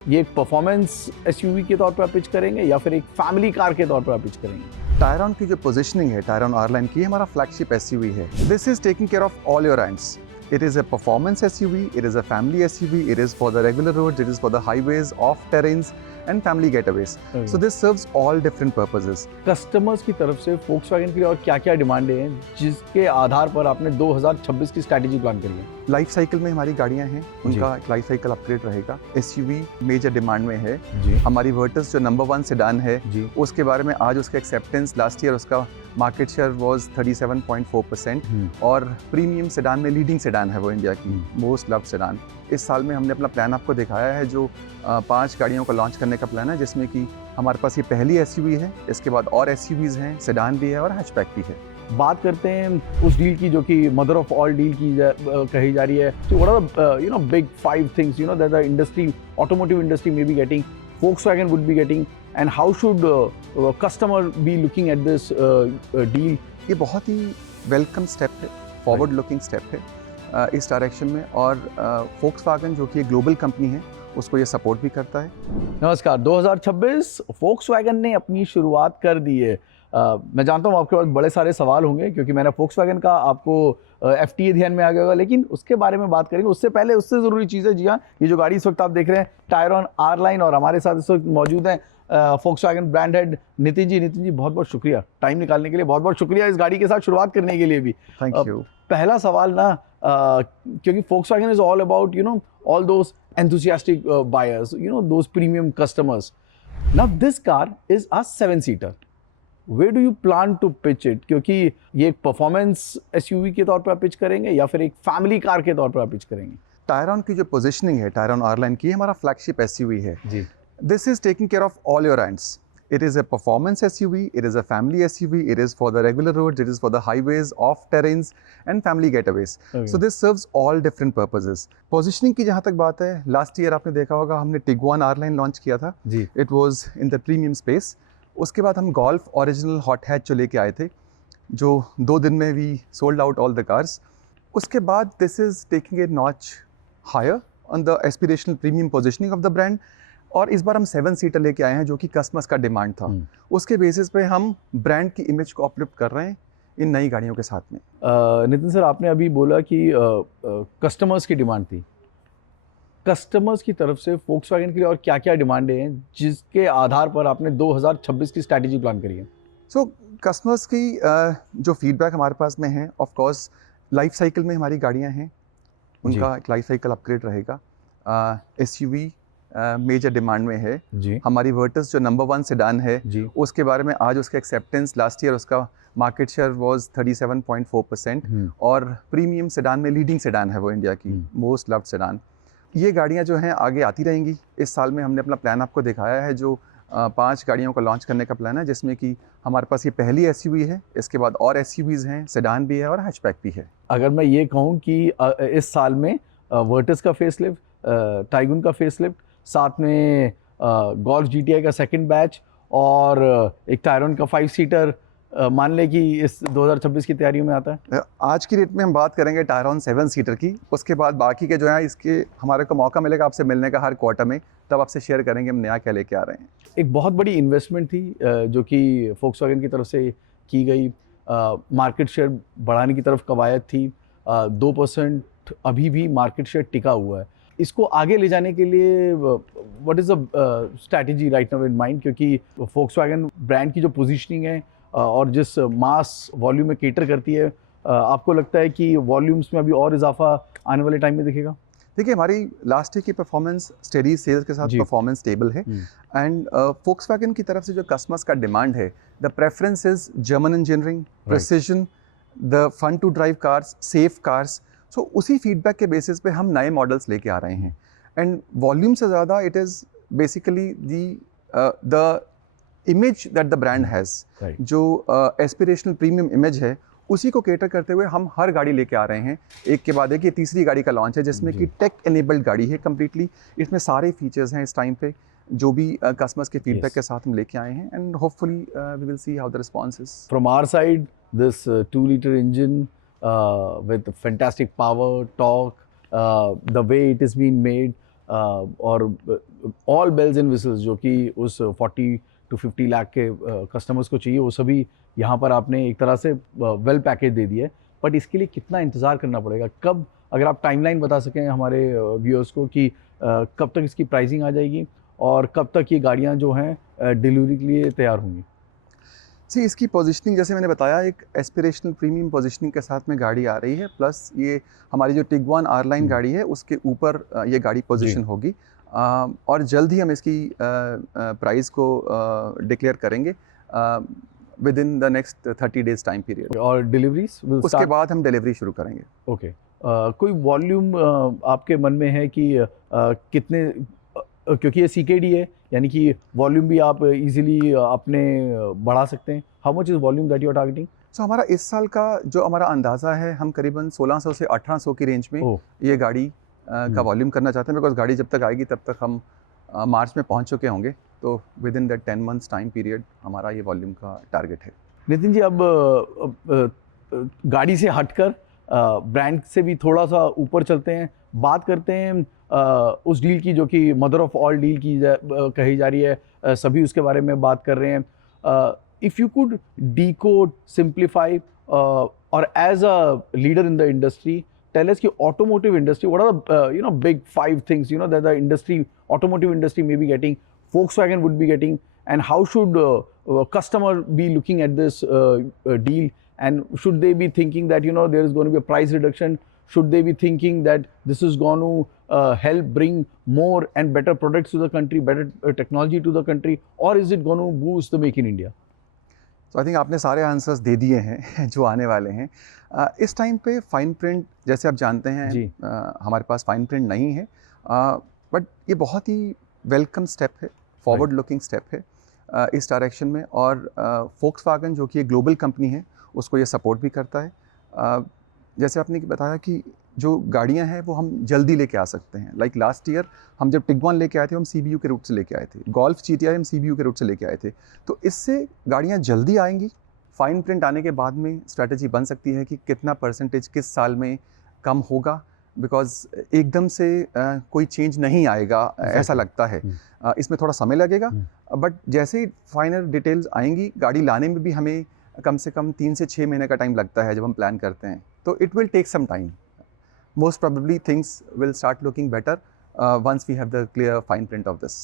ये एक performance SUV के तौर पर आप पिच करेंगे या फिर एक फैमिली कार के तौर पर आप पिच करेंगे? टायरॉन की जो पोजीशनिंग है, टायरॉन आर-लाइन की हमारा फ्लैगशिप एसयूवी है। This is taking care of all your ends. It is a performance SUV, it is a family SUV, it is for the regular roads, it is for the highways, off terrains and family getaways. So this serves all different purposes. Customers की तरफ से Volkswagen के लिए और क्या-क्या डिमांडें हैं जिसके आधार पर आपने 2026 की स्ट्रैटेजी प्लान करी है? लाइफ साइकिल में हमारी गाड़ियां हैं, उनका लाइफ साइकिल अपग्रेड रहेगा। SUV मेजर डिमांड में है जी। हमारी वर्टस जो नंबर 1 सेडान है जी। उसके बारे में आज उसका एक्सेप्टेंस लास्ट ईयर उसका मार्केट शेयर वाज 37.4% और प्रीमियम सेडान में लीडिंग सेडान है वो इंडिया की मोस्ट लव्ड सेडान। इस साल में हमने अपना प्लान आपको दिखाया है जो 5 गाड़ियों को लॉन्च करने का प्लान है, जिसमें कि हमारे पास ये पहली एसयूवी है, इसके बाद और एसयूवीज हैं, सेडान भी है और हैचबैक भी है। बात करते हैं उस डील की जो कि मदर ऑफ ऑल डील की कही जा रही है। So what are the big 5 things that the industry, automotive industry may be getting, Volkswagen would be getting, and how should customer be looking at this deal? ये बहुत ही welcome step है, forward looking step है इस direction में, और Volkswagen जो कि एक ग्लोबल कंपनी है उसको ये सपोर्ट भी करता है। नमस्कार, 2026 Volkswagen ने अपनी शुरुआत कर दी है। मैं जानता हूँ आपके पास बड़े सारे सवाल होंगे क्योंकि मैंने Volkswagen का आपको FTA ध्यान में आ गया होगा, लेकिन उसके बारे में बात करेंगे। उससे पहले उससे ज़रूरी चीज़ है, जी हाँ, ये जो गाड़ी इस वक्त आप देख रहे हैं टायरॉन आर-लाइन, और हमारे साथ इस वक्त मौजूद हैं Volkswagen brand head Nitin ji बहुत बहुत शुक्रिया टाइम निकालने के लिए, बहुत बहुत शुक्रिया इस गाड़ी के साथ शुरुआत करने के लिए भी। Thank you. पहला सवाल ना, क्योंकि Volkswagen is all about all those enthusiastic buyers, those premium customers. Now this car is a 7-seater. Where do you plan to pitch it? क्योंकि ये एक परफॉर्मेंस एसयूवी के तौर पर आप पिच करेंगे या फिर एक फैमिली कार के तौर पर आप पिच करेंगे? टायरॉन की जो पोजीशनिंग है, टायरॉन आर-लाइन की हमारा फ्लैगशिप एसयूवी है जी। This is taking care of all your ends. It is a performance SUV, it is a family SUV, it is for the regular roads, it is for the highways, off terrains and family getaways. So this serves all different purposes. Positioning की जहाँ तक बात है, last year आपने देखा होगा हमने Tiguan R-Line launch किया था। जी। It was in the premium space. उसके बाद हम Golf Original Hot Hatch जो लेके आए थे, जो 2 दिन में we sold out all the cars. उसके बाद this is taking a notch higher on the aspirational premium positioning of the brand. और इस बार हम 7-सीटर लेके आए हैं जो कि कस्टमर्स का डिमांड था। उसके बेसिस पे हम ब्रांड की इमेज को अपलिफ्ट कर रहे हैं इन नई गाड़ियों के साथ में। नितिन सर, आपने अभी बोला कि कस्टमर्स की डिमांड थी। कस्टमर्स की तरफ से Volkswagen के लिए और क्या-क्या डिमांडें हैं जिसके आधार पर आपने 2026 की स्ट्रैटेजी प्लान करी है? सो कस्टमर्स की जो फीडबैक हमारे पास में है, ऑफ कोर्स लाइफ साइकिल में हमारी गाड़ियाँ हैं, उनका एक लाइफ साइकिल अपग्रेड रहेगा। एसयूवी मेजर डिमांड में है जी। हमारी वर्टस जो नंबर 1 सेडान है जी। उसके बारे में आज उसका एक्सेप्टेंस लास्ट ईयर उसका मार्केट शेयर वाज 37.4% और प्रीमियम सेडान में लीडिंग सेडान है वो इंडिया की मोस्ट लव्ड सेडान। ये गाड़ियां जो हैं आगे आती रहेंगी। इस साल में हमने अपना प्लान आपको दिखाया है जो 5 गाड़ियों को लॉन्च करने का प्लान है, जिसमें कि हमारे पास ये पहली एसयूवी है, इसके बाद और एसयूवीज हैं, सेडान भी है और हैचबैक भी है। अगर मैं ये कहूँ कि इस साल में वर्टस का फेसलिफ्ट, टाइगून का फेसलिफ्ट, साथ में गोल्फ GTI का सेकंड बैच और एक टायरॉन का 5-सीटर, मान ले कि इस 2026 की तैयारियों में आता है। आज की डेट में हम बात करेंगे टायरॉन 7-सीटर की, उसके बाद बाकी के जो है इसके हमारे को मौका मिलेगा आपसे मिलने का हर क्वार्टर में, तब आपसे शेयर करेंगे हम नया क्या लेके आ रहे हैं। एक बहुत बड़ी इन्वेस्टमेंट थी जो कि Volkswagen की तरफ से की गई, मार्केट शेयर बढ़ाने की तरफ कवायद थी। 2% अभी भी मार्केट शेयर टिका हुआ है। इसको आगे ले जाने के लिए what is the strategy right now in mind, क्योंकि Volkswagen ब्रांड की जो पोजीशनिंग है और जिस मास वॉल्यूम में केटर करती है, आपको लगता है कि वॉल्यूम्स में अभी और इजाफा आने वाले टाइम में दिखेगा? देखिए, हमारी लास्ट ईयर की परफॉर्मेंस स्टेडी सेल्स के साथ परफॉर्मेंस स्टेबल है, एंड Volkswagen की तरफ से जो कस्टमर्स का डिमांड है, the preference is German engineering, precision, the fun to drive cars, safe cars. So उसी फीडबैक के बेसिस पे हम नए मॉडल्स लेके आ रहे हैं, एंड वॉल्यूम से ज़्यादा it is basically the image that the brand has, जो एस्पिरेशनल प्रीमियम इमेज है उसी को केटर करते हुए हम हर गाड़ी लेके आ रहे हैं, एक के बाद एक। ये तीसरी गाड़ी का लॉन्च है जिसमें कि टेक एनेबल्ड गाड़ी है कम्प्लीटली। इसमें सारे फीचर्स हैं इस टाइम पे जो भी कस्टमर्स के फीडबैक के साथ हम लेके आए हैं, and hopefully we will see how the response is. From our side this 2-liter engine with fantastic power, torque, the way it is being made, और ऑल बेल्स एंड विसल्स जो कि उस 40 to 50 लाख के कस्टमर्स को चाहिए वो सभी यहाँ पर आपने एक तरह से वेल पैकेज दे दिया है। बट इसके लिए कितना इंतज़ार करना पड़ेगा, कब, अगर आप टाइमलाइन बता सकें हमारे व्यूअर्स को कि कब तक इसकी प्राइसिंग आ जाएगी और कब तक ये गाड़ियाँ जो हैं डिलीवरी के लिए तैयार होंगी? सी इसकी पोजीशनिंग जैसे मैंने बताया एक एस्पिरेशनल प्रीमियम पोजीशनिंग के साथ में गाड़ी आ रही है, प्लस ये हमारी जो टिगवान आर लाइन गाड़ी है उसके ऊपर ये गाड़ी पोजीशन होगी और जल्द ही हम इसकी प्राइस को डिक्लेयर करेंगे with in the next 30 days time period. और डिलीवरीज उसके बाद हम डिलीवरी शुरू करेंगे। ओके। कोई वॉल्यूम आपके मन में है कि कितने, क्योंकि ये CKD है यानी कि वॉल्यूम भी आप इजीली अपने बढ़ा सकते हैं, how much is volume that you are targeting? So हमारा इस साल का जो हमारा अंदाज़ा है हम करीबन 1600 से 1800 की रेंज में ये गाड़ी का वॉल्यूम करना चाहते हैं, बिकॉज गाड़ी जब तक आएगी तब तक हम मार्च में पहुंच चुके होंगे, तो with in that 10 months time period हमारा ये वॉल्यूम का टारगेट है। नितिन जी, अब गाड़ी से हटकर ब्रांड से भी थोड़ा सा ऊपर चलते हैं, बात करते हैं उस डील की जो कि मदर ऑफ ऑल डील की कही जा रही है, सभी उसके बारे में बात कर रहे हैं। If you could decode, simplify और as a leader in the industry tell us कि automotive industry, what are the big 5 things that the industry, automotive industry may be getting, Volkswagen would be getting, and how should customer be looking at this deal, and should they be thinking that there is going to be a price reduction, should they be thinking that this is going to help bring more and better products to the country, better technology to the country, or is it going to boost the Make in India? तो I think आपने सारे answers दे दिए हैं जो आने वाले हैं। इस टाइम पे फाइन प्रिंट जैसे आप जानते हैं हमारे पास फाइन प्रिंट नहीं है, बट ये बहुत ही वेलकम स्टेप है, फॉरवर्ड लुकिंग स्टेप है इस डायरेक्शन में, और फोक्सवैगन जो कि एक ग्लोबल कंपनी है उसको ये सपोर्ट भी करता है। जैसे आपने बताया कि जो गाड़ियां हैं वो हम जल्दी लेके आ सकते हैं, लाइक लास्ट ईयर हम जब टिगवान लेके आए थे हम CBU के रूट से लेके आए थे, गोल्फ GTI हम CBU के रूट से लेके आए थे, तो इससे गाड़ियां जल्दी आएंगी। फाइन प्रिंट आने के बाद में स्ट्रैटेजी बन सकती है कि कितना परसेंटेज किस साल में कम होगा, बिकॉज एकदम से कोई चेंज नहीं आएगा ऐसा लगता है, इसमें थोड़ा समय लगेगा, बट जैसे ही फाइनल डिटेल्स आएंगी, गाड़ी लाने में भी हमें कम से कम 3 से 6 महीने का टाइम लगता है जब हम प्लान करते हैं, तो it will take some time. Most probably things will start looking better once we have the clear fine print of this.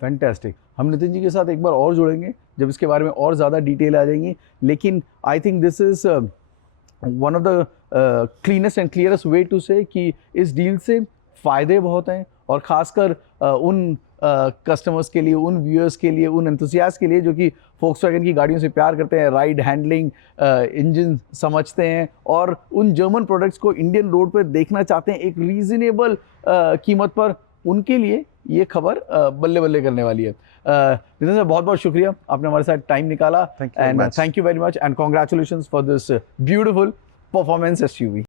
Fantastic. हम नितिन जी के साथ एक बार और जुड़ेंगे जब इसके बारे में और ज़्यादा डिटेल आ जाएंगी, लेकिन I think this is one of the cleanest and clearest way to say कि इस डील से फ़ायदे बहुत हैं, और ख़ासकर उन कस्टमर्स के लिए, उन व्यूअर्स के लिए, उन एंथुसियास्ट के लिए जो कि फोक्सवैगन की गाड़ियों से प्यार करते हैं, राइड हैंडलिंग, इंजन समझते हैं और उन जर्मन प्रोडक्ट्स को इंडियन रोड पर देखना चाहते हैं एक रीज़नेबल कीमत पर, उनके लिए ये खबर बल्ले बल्ले करने वाली है। नितिन सर, बहुत बहुत शुक्रिया, आपने हमारे साथ टाइम निकाला, and thank you very much and congratulations for this beautiful performance SUV।